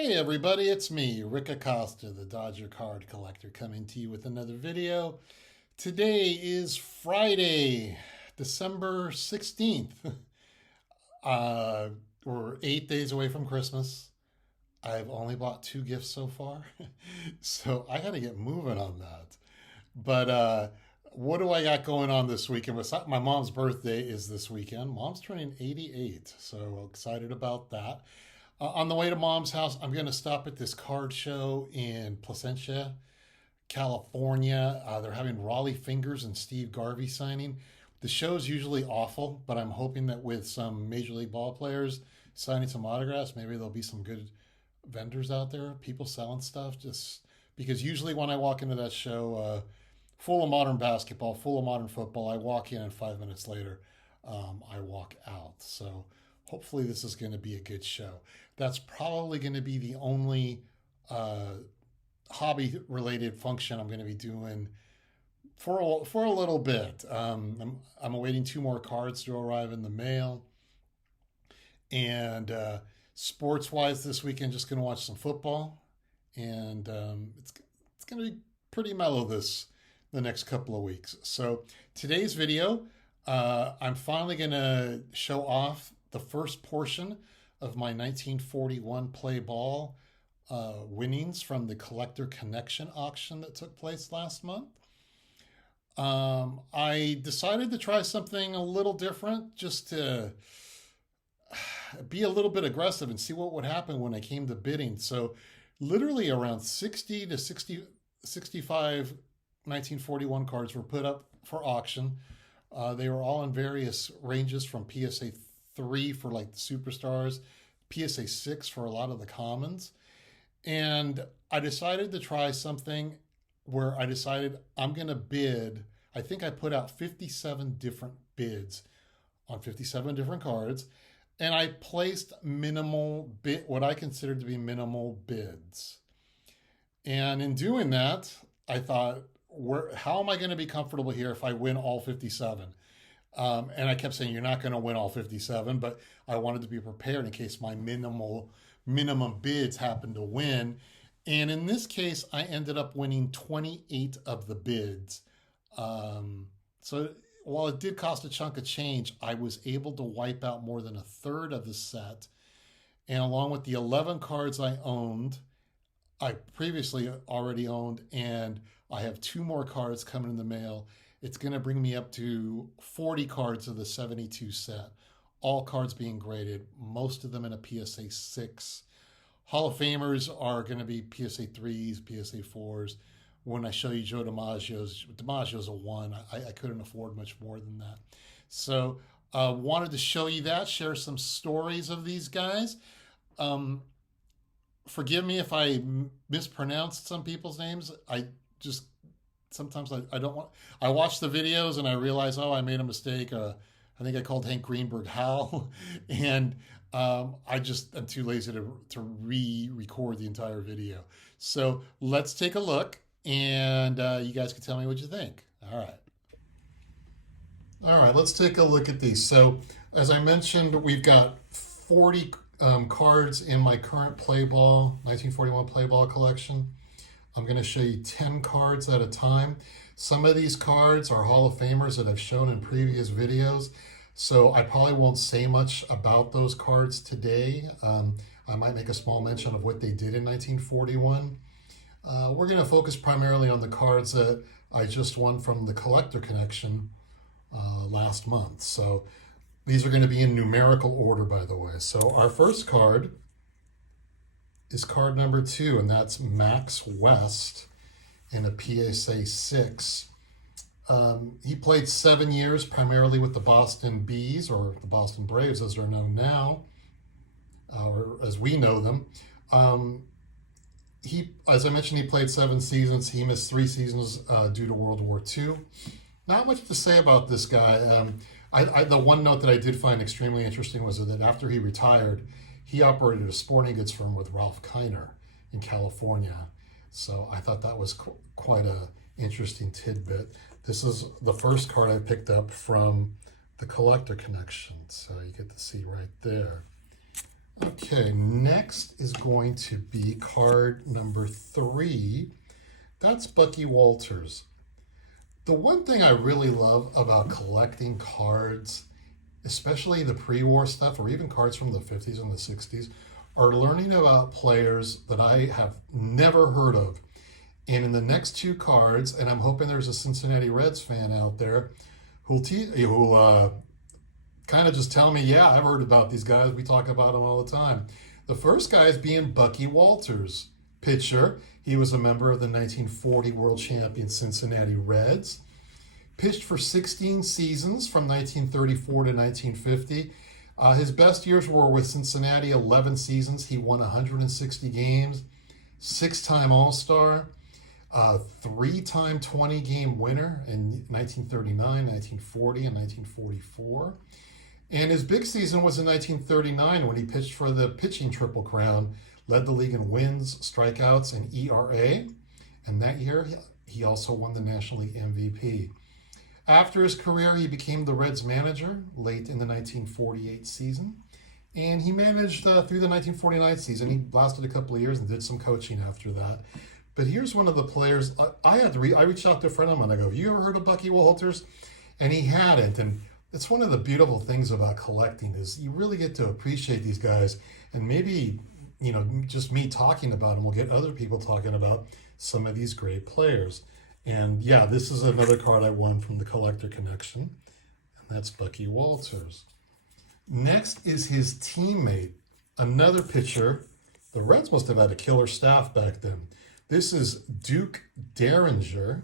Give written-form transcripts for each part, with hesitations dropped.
Hey everybody, it's me, Rick Acosta, the Dodger card collector, coming to you with another video. Today is Friday, December 16th. Uh, we're 8 days away from Christmas. I've only bought two gifts so far, so I gotta get moving on that. But what do I got going on this weekend? My mom's birthday is this weekend. Mom's turning 88, so excited about that. On the way to mom's house, I'm going to stop at this card show in Placentia, California. They're having Raleigh Fingers and Steve Garvey signing. The show's usually awful, but I'm hoping that with some Major League ball players signing some autographs, maybe there'll be some good vendors out there, people selling stuff. Just because usually when I walk into that show, full of modern basketball, full of modern football, I walk in and 5 minutes later, I walk out. So hopefully this is going to be a good show. That's probably going to be the only uh, hobby related function I'm going to be doing for a little bit. I'm awaiting two more cards to arrive in the mail. And sports wise, this weekend, just going to watch some football. And it's going to be pretty mellow the next couple of weeks. So today's video, I'm finally going to show off the first portion of my 1941 play ball winnings from the Collector Connection auction that took place last month. I decided to try something a little different just to be a little bit aggressive and see what would happen when I came to bidding. So literally around 60 to 65 1941 cards were put up for auction. They were all in various ranges from PSA 3 for like the superstars, PSA 6 for a lot of the commons. And I decided to try something where I decided I'm going to bid. I think I put out 57 different bids on 57 different cards. And I placed what I considered to be minimal bids. And in doing that, I thought, how am I going to be comfortable here if I win all 57? And I kept saying, you're not going to win all 57, but I wanted to be prepared in case my minimum bids happened to win. And in this case, I ended up winning 28 of the bids. So while it did cost a chunk of change, I was able to wipe out more than a third of the set. And along with the 11 cards I previously already owned, and I have two more cards coming in the mail. It's going to bring me up to 40 cards of the 72 set, all cards being graded, most of them in a PSA 6. Hall of Famers are going to be PSA 3s, PSA 4s. When I show you Joe DiMaggio's a 1. I couldn't afford much more than that. So wanted to show you that, share some stories of these guys. Forgive me if I mispronounced some people's names. I just sometimes I don't want. I watch the videos and I realize, oh, I made a mistake. I think I called Hank Greenberg Hal, and I'm too lazy to re-record the entire video. So let's take a look, and you guys can tell me what you think. All right. Let's take a look at these. So as I mentioned, we've got 40 cards in my current play ball 1941 play ball collection. I'm going to show you 10 cards at a time. Some of these cards are Hall of Famers that I've shown in previous videos, so I probably won't say much about those cards today. I might make a small mention of what they did in 1941. We're going to focus primarily on the cards that I just won from the Collector Connection last month. So these are going to be in numerical order, by the way. So our first card is card number 2, and that's Max West in a PSA 6. He played 7 years primarily with the Boston Bees, or the Boston Braves as they're known now, or as we know them. As I mentioned, he played 7 seasons. He missed 3 seasons due to World War II. Not much to say about this guy. The one note that I did find extremely interesting was that after he retired, he operated a sporting goods firm with Ralph Kiner in California. So I thought that was quite a interesting tidbit. This is the first card I picked up from the Collector Connection. So you get to see right there. Okay, next is going to be card number 3. That's Bucky Walters. The one thing I really love about collecting cards, especially the pre-war stuff or even cards from the 50s and the 60s, are learning about players that I have never heard of. And in the next 2 cards, and I'm hoping there's a Cincinnati Reds fan out there who'll kind of just tell me, yeah, I've heard about these guys. We talk about them all the time. The first guy is being Bucky Walters, pitcher. He was a member of the 1940 World Champion Cincinnati Reds. Pitched for 16 seasons from 1934 to 1950. His best years were with Cincinnati, 11 seasons. He won 160 games, 6-time All-Star, 3-time 20-game winner in 1939, 1940, and 1944. And his big season was in 1939 when he pitched for the pitching Triple Crown, led the league in wins, strikeouts, and ERA. And that year, he also won the National League MVP. After his career, he became the Reds manager late in the 1948 season. And he managed through the 1949 season. He lasted a couple of years and did some coaching after that. But here's one of the players I reached out to a friend of mine. I go, have you ever heard of Bucky Walters? And he hadn't. And it's one of the beautiful things about collecting is you really get to appreciate these guys. And maybe, just me talking about them will get other people talking about some of these great players. And yeah, this is another card I won from the Collector Connection, and that's Bucky Walters. Next is his teammate, another pitcher. The Reds must have had a killer staff back then. This is Duke Derringer,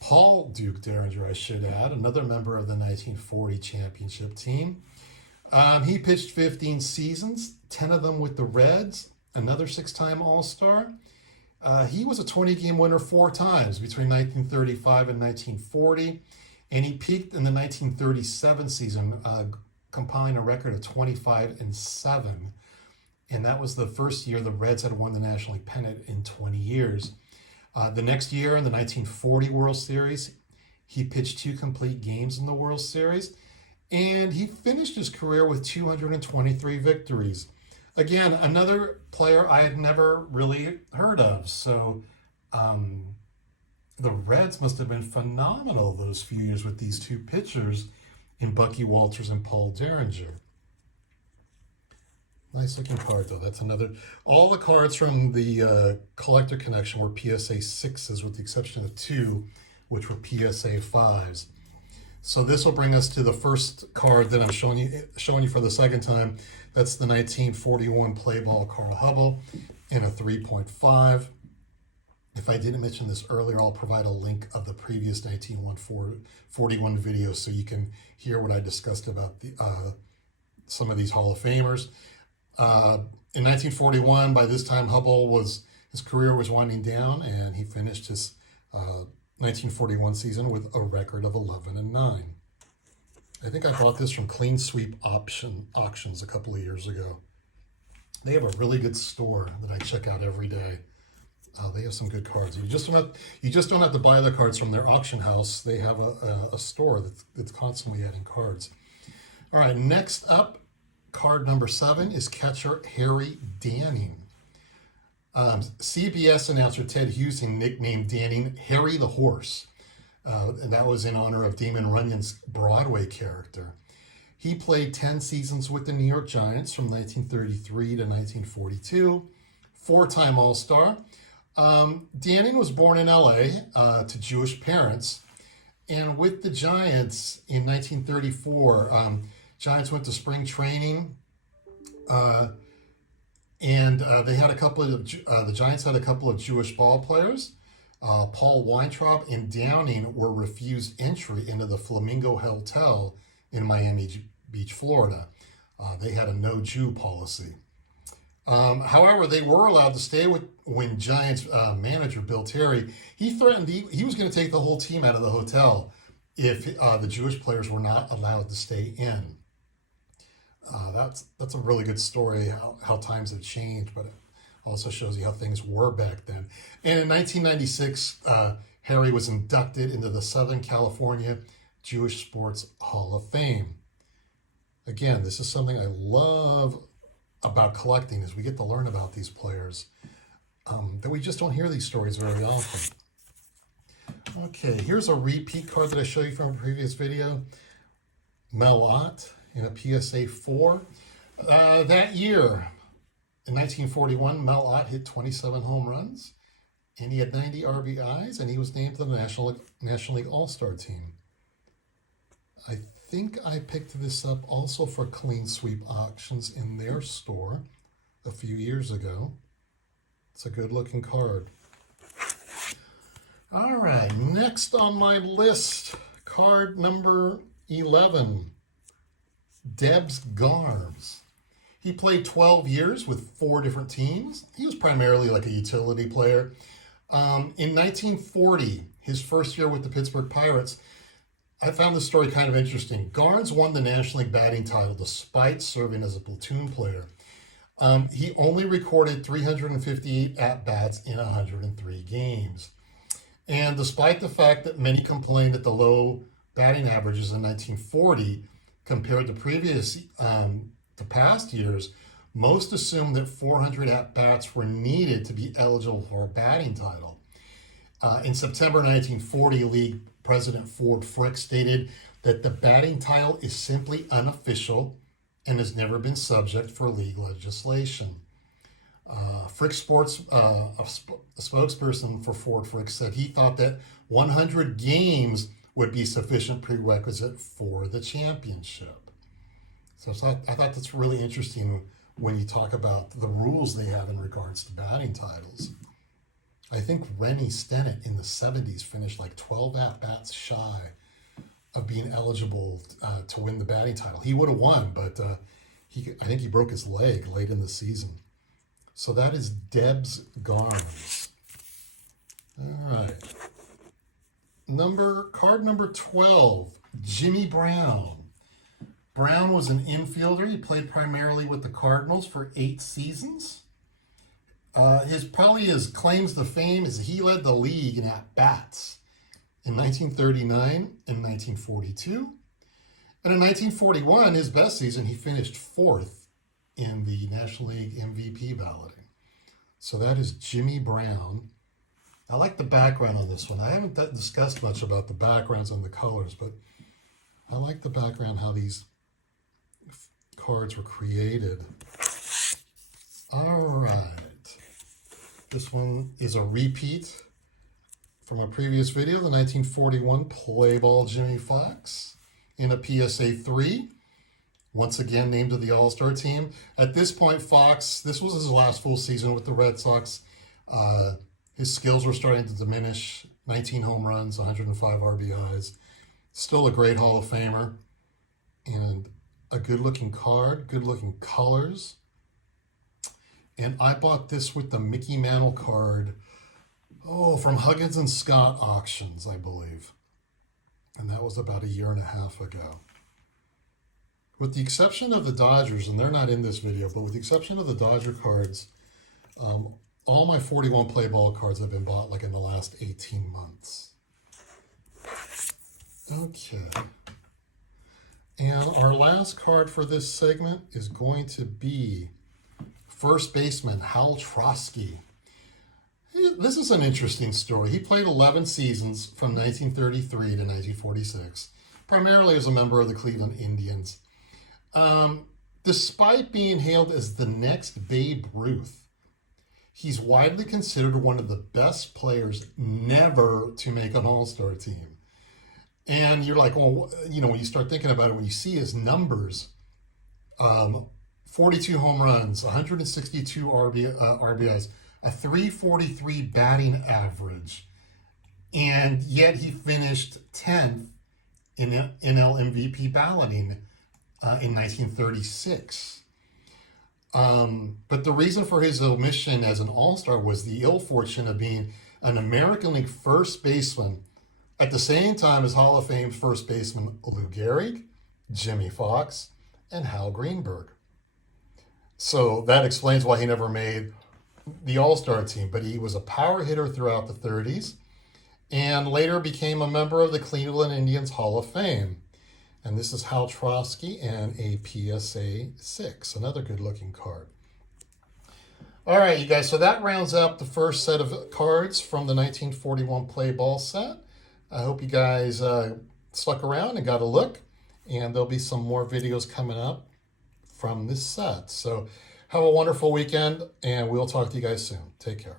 Paul Duke Derringer, I should add, another member of the 1940 championship team. He pitched 15 seasons, 10 of them with the Reds, another 6-time All-Star. He was a 20-game winner 4 times between 1935 and 1940, and he peaked in the 1937 season, compiling a record of 25-7. And that was the first year the Reds had won the National League pennant in 20 years. The next year in the 1940 World Series, he pitched 2 complete games in the World Series, and he finished his career with 223 victories. Again, another player I had never really heard of. So the Reds must have been phenomenal those few years with these 2 pitchers in Bucky Walters and Paul Derringer. Nice looking card, though. That's another. All the cards from the Collector Connection were PSA 6s, with the exception of 2, which were PSA 5s. So this will bring us to the first card that I'm showing you for the second time. That's the 1941 play ball Carl Hubbell in a 3.5. If I didn't mention this earlier, I'll provide a link of the previous 1941 video so you can hear what I discussed about some of these Hall of Famers. In 1941, by this time, his career was winding down, and he finished his 1941 season with a record of 11-9. I think I bought this from Clean Sweep Auctions a couple of years ago. They have a really good store that I check out every day. They have some good cards. You just don't have to buy the cards from their auction house. They have a store that's constantly adding cards. All right, next up, card number 7 is catcher Harry Danning. CBS announcer Ted Husing nicknamed Danning Harry the Horse. And that was in honor of Damon Runyon's Broadway character. He played 10 seasons with the New York Giants from 1933 to 1942, 4-time All-Star. Danning was born in LA to Jewish parents. And with the Giants in 1934, Giants went to spring training, and they had the Giants had a couple of Jewish ball players. Paul Weintraub and Downing were refused entry into the Flamingo Hotel in Miami Beach, Florida. They had a no Jew policy. However, they were allowed to stay when Giants manager Bill Terry, he threatened he was going to take the whole team out of the hotel if the Jewish players were not allowed to stay in. That's a really good story, how times have changed, but it also shows you how things were back then. And in 1996, Harry was inducted into the Southern California Jewish Sports Hall of Fame. Again, this is something I love about collecting is we get to learn about these players that we just don't hear these stories very often. Okay, here's a repeat card that I showed you from a previous video. Mel Ott in a PSA 4. That year, in 1941, Mel Ott hit 27 home runs, and he had 90 RBIs, and he was named to the National League All-Star team. I think I picked this up also for Clean Sweep Auctions in their store a few years ago. It's a good-looking card. All right, next on my list, card number 11, Debs Garms. He played 12 years with 4 different teams. He was primarily like a utility player. In 1940, his first year with the Pittsburgh Pirates, I found this story kind of interesting. Garnes won the National League batting title despite serving as a platoon player. He only recorded 358 at-bats in 103 games. And despite the fact that many complained at the low batting averages in 1940 compared to the past years, most assumed that 400 at-bats were needed to be eligible for a batting title. In September 1940, League President Ford Frick stated that the batting title is simply unofficial and has never been subject for league legislation. Frick Sports, a spokesperson for Ford Frick, said he thought that 100 games would be sufficient prerequisite for the championship. So I thought that's really interesting when you talk about the rules they have in regards to batting titles. I think Rennie Stennett in the 70s finished like 12 at-bats shy of being eligible to win the batting title. He would have won, but I think he broke his leg late in the season. So that is Debs Garms. All right. Card number 12, Jimmy Brown. Brown was an infielder. He played primarily with the Cardinals for 8 seasons. His claims to fame is he led the league in at-bats in 1939 and 1942. And in 1941, his best season, he finished 4th in the National League MVP balloting. So that is Jimmy Brown. I like the background on this one. I haven't discussed much about the backgrounds and the colors, but I like the background, how these cards were created. All right. This one is a repeat from a previous video, the 1941 Play Ball Jimmy Fox in a PSA 3. Once again named to the All-Star team. At this point, Fox, this was his last full season with the Red Sox. His skills were starting to diminish. 19 home runs, 105 RBIs. Still a great Hall of Famer. And a good-looking card, good-looking colors. And I bought this with the Mickey Mantle card, from Huggins and Scott Auctions, I believe. And that was about a year and a half ago. With the exception of the Dodgers, and they're not in this video, but with the exception of the Dodger cards, all my 41 play ball cards have been bought like in the last 18 months. Okay. And our last card for this segment is going to be first baseman Hal Trosky. This is an interesting story. He played 11 seasons from 1933 to 1946, primarily as a member of the Cleveland Indians. Despite being hailed as the next Babe Ruth, he's widely considered one of the best players never to make an All-Star team. And you're like, well, when you start thinking about it, when you see his numbers, 42 home runs, 162 RBIs, a 343 batting average, and yet he finished 10th in NL MVP balloting in 1936. But the reason for his omission as an All-Star was the ill fortune of being an American League first baseman at the same time as Hall of Fame first baseman Lou Gehrig, Jimmy Fox, and Hal Greenberg. So that explains why he never made the All-Star team, but he was a power hitter throughout the 30s and later became a member of the Cleveland Indians Hall of Fame. And this is Hal Trotsky and a PSA 6, another good looking card. All right, you guys, so that rounds up the first set of cards from the 1941 Play Ball set. I hope you guys stuck around and got a look, and there'll be some more videos coming up from this set. So have a wonderful weekend, and we'll talk to you guys soon. Take care.